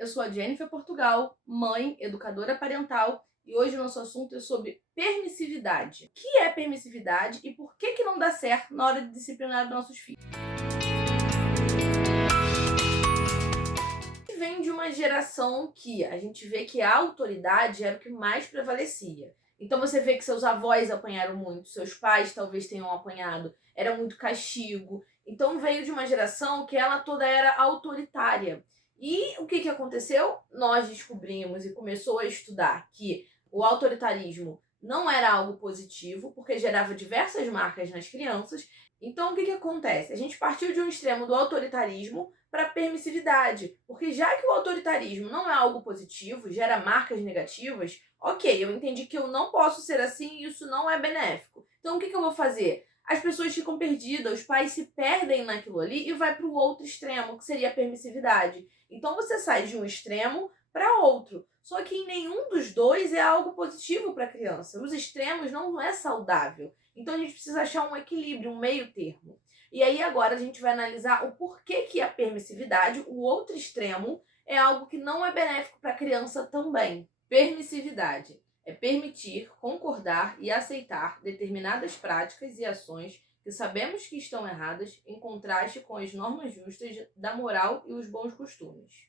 eu sou a Jennifer Portugal, mãe, educadora parental, e hoje o nosso assunto é sobre permissividade. O que é permissividade e por que não dá certo na hora de disciplinar os nossos filhos? Vem de uma geração que a gente vê que a autoridade era o que mais prevalecia. Então você vê que seus avós apanharam muito, seus pais talvez tenham apanhado, era muito castigo. Então veio de uma geração que ela toda era autoritária. E o que aconteceu? Nós descobrimos e começou a estudar que o autoritarismo não era algo positivo, porque gerava diversas marcas nas crianças. Então o que acontece? A gente partiu de um extremo do autoritarismo para permissividade, porque já que o autoritarismo não é algo positivo, gera marcas negativas, ok, eu entendi que eu não posso ser assim e isso não é benéfico. Então o que eu vou fazer? As pessoas ficam perdidas, os pais se perdem naquilo ali e vai para o outro extremo, que seria a permissividade. Então você sai de um extremo para outro. Só que em nenhum dos dois é algo positivo para a criança. Os extremos não é saudável. Então a gente precisa achar um equilíbrio, um meio termo. E aí agora a gente vai analisar o porquê que a permissividade, o outro extremo, é algo que não é benéfico para a criança também. Permissividade é permitir, concordar e aceitar determinadas práticas e ações que sabemos que estão erradas em contraste com as normas justas da moral e os bons costumes.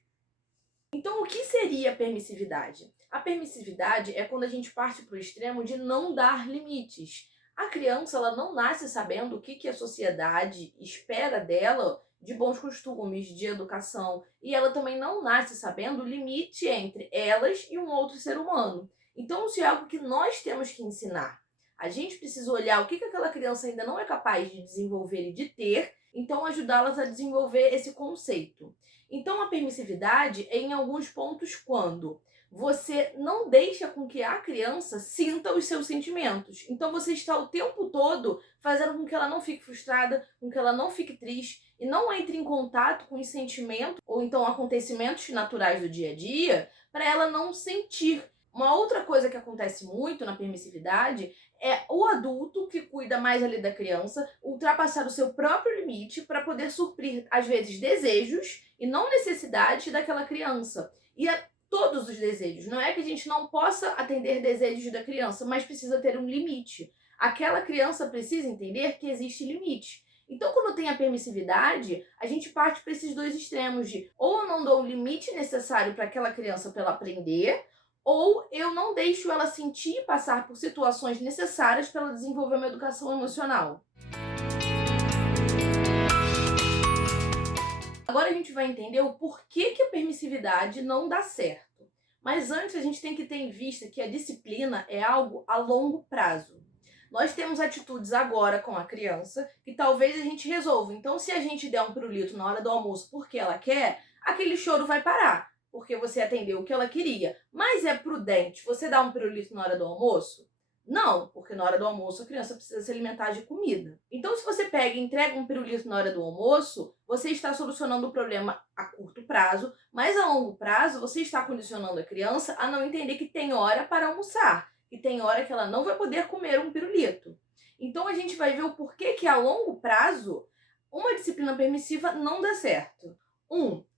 Então, o que seria a permissividade? A permissividade é quando a gente parte para o extremo de não dar limites. A criança ela não nasce sabendo o que a sociedade espera dela de bons costumes, de educação. E ela também não nasce sabendo o limite entre elas e um outro ser humano. Então, isso é algo que nós temos que ensinar. A gente precisa olhar o que aquela criança ainda não é capaz de desenvolver e de ter, então ajudá-las a desenvolver esse conceito. Então, a permissividade é em alguns pontos quando você não deixa com que a criança sinta os seus sentimentos. Então você está o tempo todo fazendo com que ela não fique frustrada, com que ela não fique triste e não entre em contato com os sentimentos ou então acontecimentos naturais do dia a dia para ela não sentir. Uma outra coisa que acontece muito na permissividade é o adulto que cuida mais ali da criança ultrapassar o seu próprio limite para poder suprir, às vezes, desejos e não necessidades daquela criança. E todos os desejos. Não é que a gente não possa atender desejos da criança, mas precisa ter um limite. Aquela criança precisa entender que existe limite. Então, quando tem a permissividade, a gente parte para esses dois extremos de ou eu não dou o limite necessário para aquela criança para ela aprender, ou eu não deixo ela sentir e passar por situações necessárias para ela desenvolver uma educação emocional. Agora a gente vai entender o porquê que a permissividade não dá certo. Mas antes a gente tem que ter em vista que a disciplina é algo a longo prazo. Nós temos atitudes agora com a criança que talvez a gente resolva. Então, se a gente der um pirulito na hora do almoço porque ela quer, aquele choro vai parar, porque você atendeu o que ela queria. Mas é prudente você dar um pirulito na hora do almoço? Não, porque na hora do almoço a criança precisa se alimentar de comida. Então, se você pega e entrega um pirulito na hora do almoço, você está solucionando o problema a curto prazo, mas a longo prazo você está condicionando a criança a não entender que tem hora para almoçar, que tem hora que ela não vai poder comer um pirulito. Então, a gente vai ver o porquê que a longo prazo uma disciplina permissiva não dá certo.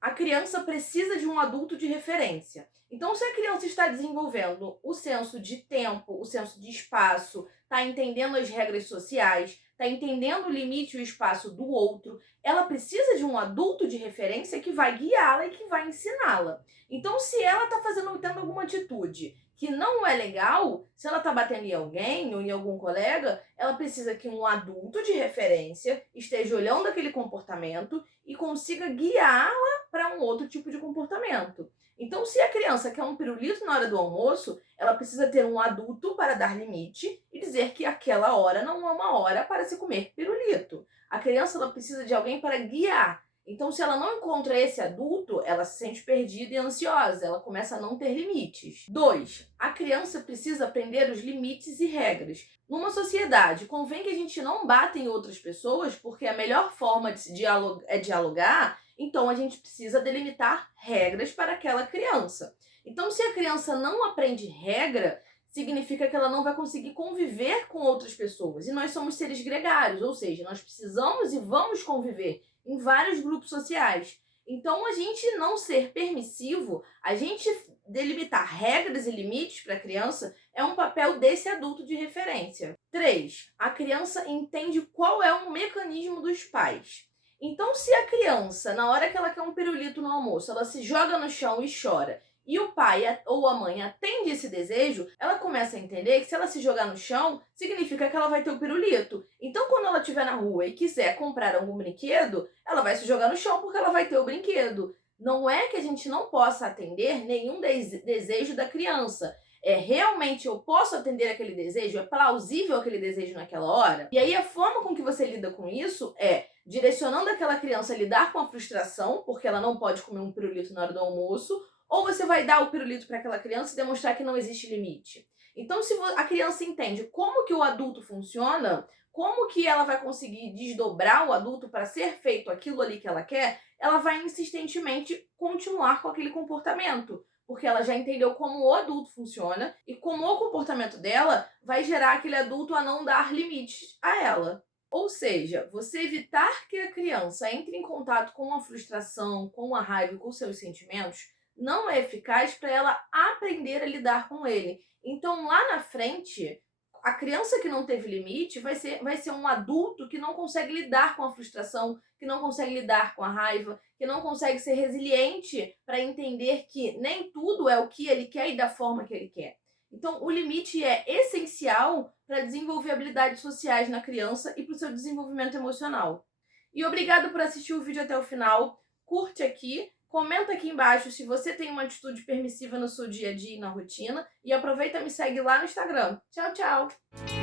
A criança precisa de um adulto de referência. Então, se a criança está desenvolvendo o senso de tempo, o senso de espaço, está entendendo as regras sociais, está entendendo o limite e o espaço do outro, ela precisa de um adulto de referência que vai guiá-la e que vai ensiná-la. Então, se ela está tendo alguma atitude que não é legal, se ela está batendo em alguém ou em algum colega, ela precisa que um adulto de referência esteja olhando aquele comportamento e consiga guiá-la para um outro tipo de comportamento. Então, se a criança quer um pirulito na hora do almoço, ela precisa ter um adulto para dar limite e dizer que aquela hora não é uma hora para se comer pirulito. A criança ela precisa de alguém para guiar. Então, se ela não encontra esse adulto, ela se sente perdida e ansiosa, ela começa a não ter limites. 2. A criança precisa aprender os limites e regras. Numa sociedade, convém que a gente não bata em outras pessoas, porque a melhor forma de se dialogar, então a gente precisa delimitar regras para aquela criança. Então, se a criança não aprende regra, significa que ela não vai conseguir conviver com outras pessoas. E nós somos seres gregários, ou seja, nós precisamos e vamos conviver em vários grupos sociais. Então, a gente não ser permissivo, a gente delimitar regras e limites para a criança é um papel desse adulto de referência. 3. A criança entende qual é o mecanismo dos pais. Então, se a criança, na hora que ela quer um pirulito no almoço, ela se joga no chão e chora, e o pai ou a mãe atende esse desejo, ela começa a entender que se ela se jogar no chão, significa que ela vai ter o pirulito. Então, quando ela estiver na rua e quiser comprar algum brinquedo, ela vai se jogar no chão porque ela vai ter o brinquedo. Não é que a gente não possa atender nenhum desejo da criança. É realmente eu posso atender aquele desejo? É plausível aquele desejo naquela hora? E aí a forma com que você lida com isso é direcionando aquela criança a lidar com a frustração, porque ela não pode comer um pirulito na hora do almoço, ou você vai dar o pirulito para aquela criança e demonstrar que não existe limite. Então, se a criança entende como que o adulto funciona, como que ela vai conseguir desdobrar o adulto para ser feito aquilo ali que ela quer, ela vai insistentemente continuar com aquele comportamento, porque ela já entendeu como o adulto funciona e como o comportamento dela vai gerar aquele adulto a não dar limites a ela. Ou seja, você evitar que a criança entre em contato com a frustração, com a raiva e com seus sentimentos não é eficaz para ela aprender a lidar com ele. Então, lá na frente, a criança que não teve limite vai ser um adulto que não consegue lidar com a frustração, que não consegue lidar com a raiva, que não consegue ser resiliente para entender que nem tudo é o que ele quer e da forma que ele quer. Então, o limite é essencial para desenvolver habilidades sociais na criança e para o seu desenvolvimento emocional. E obrigado por assistir o vídeo até o final. Curte aqui, comenta aqui embaixo se você tem uma atitude permissiva no seu dia a dia e na rotina. E aproveita e me segue lá no Instagram. Tchau, tchau!